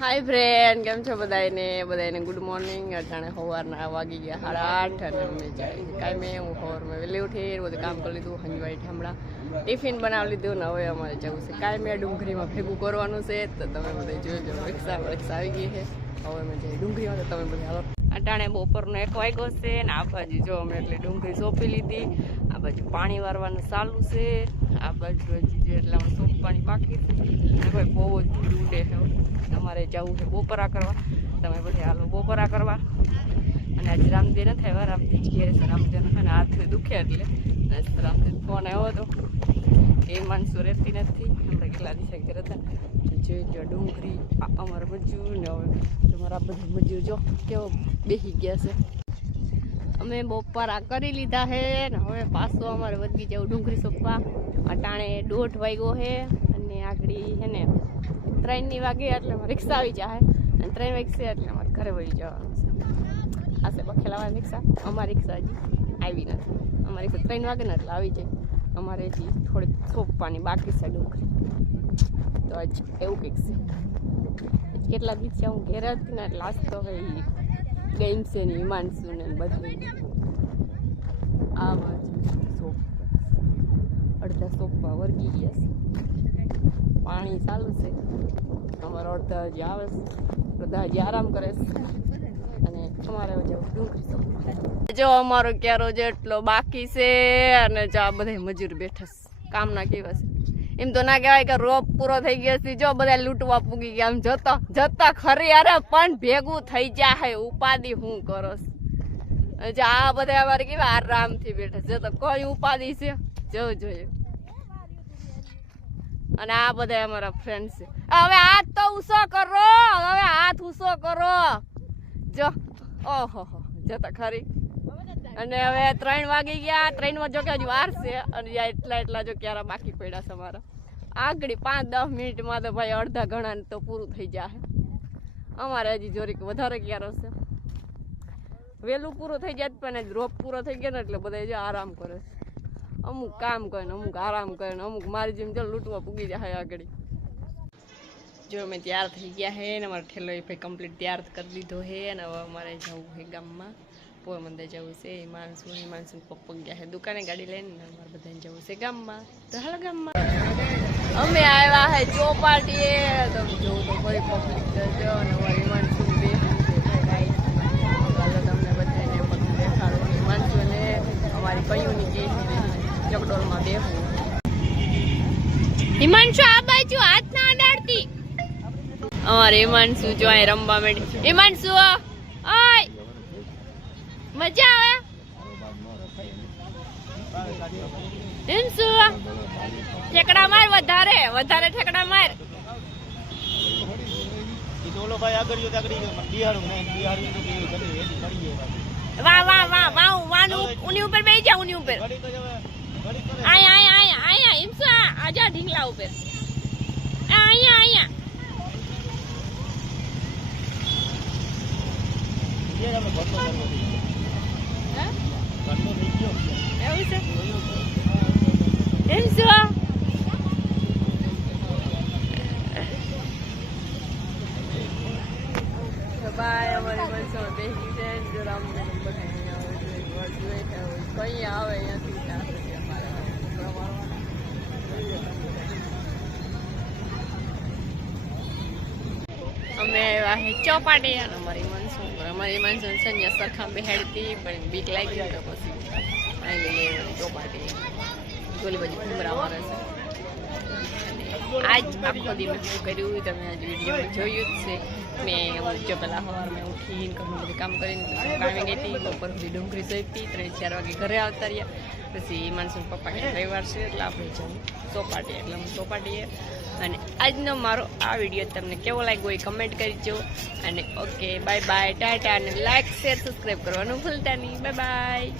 hi friend केम छो बधाने good morning अटाणे सवारना वागी गया 8:30 અને અમે જાય કાંઈ હું સવારમાં વહેલી ઉઠી બધું કામ કરી લીધું હંજવાઈ ઠામડા ટિફિન બનાવી લીધું ને હવે અમારે જવું છે કાંઈ મેં ડુંગળીમાં ભેગું કરવાનું છે તો તમે બધા જોજો રિક્ષા આવી ગઈ છે હવે અમે જઈએ ડુંગળીમાં તો તમે બધા હાલો અટાણે બપોરનો 1 વાગ્યો છે ને આ બાજુ જો અમે એટલે ડુંગળી સોંપી લીધી આ બાજુ પાણી વારવાનું ચાલુ છે આ બાજુ હજી એટલે અમે સોપ પાણી બાકી છે ભાઈ બહુ જ ઉડે છે અમારે જવું છે બપોરા કરવા તમે બધા હાલો બપોરા કરવા અને આજે રામદેવ નથી આવ્યા રામદેવ ઘેરે છે રામદેવ ને હાથ દુખે એટલે રામદેવ ફોન આવ્યો હતો એ માણસો રહેતી નથી આપણે કેટલા દિવસે ઘરે હતા જો ડુંગળી અમારા મજૂર ને હવે તમારા બધા મજૂર જો કેવો બેસી ગયા છે અમે બપોરા કરી લીધા છે ને હવે પાછું અમારે વધી જવું ડુંગળી સોંપવા અટાણે 1:30 વાગ્યો છે અને આગળ છે ને 3 વાગે એટલે રિક્ષા આવી જાય અને 3 વાગશે એટલે અમારે ઘરે વળી જવાનું છે આશે બખેલાવાની રિક્ષા અમારી રિક્ષા હજી આવી નથી અમારી રિક્ષા 3 વાગે ને એટલે આવી જાય અમારે હજી થોડીક સોંપવાની બાકી છે ડુંગળી તો આજ એવું કંઈક છે કેટલા દિવસે હું ઘેર હતી ને એટલે આજ તો ભાઈ ગેમ છે ને હિમાંશુ ને બધું આ બાજુ સોપ અડધા સોપમાં વર્ગી ગયા છે પાણી ચાલુ છે અમારા અડધા હજી આવે છે બધા હજી આરામ કરે છે અને અમારે ડુંગળી જો અમારો ક્યારો જેટલો બાકી છે અને જો આ બધા મજૂર બેઠા છે કામના કેવા છે એમ તો ના કહેવાય કે રોપ પૂરો થઈ ગયો છે જો બધા લૂંટવા પૂગી ગયા આમ જતા ખરી અરે પણ ભેગું થઈ જાય ઉપાધિ હું કરો છો આ બધા અમારે કેવા આરામથી બેઠા છે તો કોઈ ઉપાધિ છે જવું જોઈએ અને આ બધા અમારા ફ્રેન્ડ છે હવે હાથ તો ઊંચો કરો હવે હાથ ઊંચો કરો જો ઓહો જતા ખરી અને હવે 3 વાગી ગયા 3 માં જો કે હજી વાર છે અને એટલા જો ક્યારે બાકી પડ્યા છે અમારા આગળ 5-10 મિનિટમાં તો ભાઈ અડધા ઘણા તો પૂરું થઈ જાય અમારે હજી જોરીક વધારે ક્યારે છે વહેલું પૂરું થઈ જાય પણ રોપ પૂરો થઈ ગયો ને એટલે બધા જો આરામ કરે છે અમુક કામ કરે ને અમુક આરામ કરે ને અમુક મારી જેમ જો લૂંટવા પૂગી જાય આગળ જો અમે તૈયાર થઈ ગયા હે ને અમારો ઠેલો એ ભાઈ કમ્પ્લીટ તૈયાર કરી દીધો હે અને હવે અમારે જવું છે ગામમાં પોરબંદર જવું છે હિમાંશુ પપ્પા ગયા છે દુકાને ગાડી લઈને અમારે બધાને જવું છે ગામમાં તો હાલ ગામમાં અમે આવ્યા હે ચોપાટીએ તો જોવું તો કોઈ પબ્લિક જો અને અમારી હિમાંશુ બે તમને બધાને દેખાડો હિમાંશુ ને અમારી કયુની કે ચકડોળમાં બેહું હિમાંશુ આ બાજુ હાથ ના અડાડતી અમારે હિમાંશુ જો અહીં રમવા માંડી હિમાંશુ ઓય મજા આવે હિમાંશુ ઠેકડા માર વધારે ઠેકડા માર ઓલો ભાઈ આગળ બિહારું નહીં બિહારી વાહ ઉની ઉપર બેસી જા ઉની ઉપર આયા હિમસુ આજા ઢીંગલા ઉપર આયા બાય અમારી મનસો બેસી છે જો રામને નંબર કઈ આવે અહીંયાથી અમે આવ્યા ચોપાટી અને અમારી મનસો સંજય સરખા બેહાડતી પણ બીક લાગી તો પછી અહીં લઈએ ચોપાટી ગોલી બાજુ ઘૂમરા મારે છે આજ આખો દિવસ શું કર્યું તમે આજ વિડીયોમાં જોયું જ છે મેં જો પહેલાં સવારમાં ઉઠીને ઘણું બધું કામ કરીને પછી કામે ગઈ હતી બપોર સુધી ડુંગળી સોંપી 3-4 વાગે ઘરે આવતા રહ્યા પછી હિમાંશુ પપ્પા કે રવિવાર છે એટલે આપણે જવું ચોપાટી એટલે હું ચોપાટીએ અને આજનો મારો આ વિડીયો તમને કેવો લાગ્યો એ કમેન્ટ કરજો અને ઓકે બાય બાય ટાટા અને લાઈક શેર સબસ્ક્રાઈબ કરવાનું ભૂલતા નહીં બાય બાય